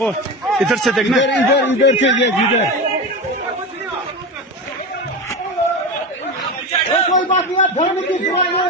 वो इधर से देखना, इधर इधर से देख इधर। कोई बात नहीं, धर्म की सुनाइए।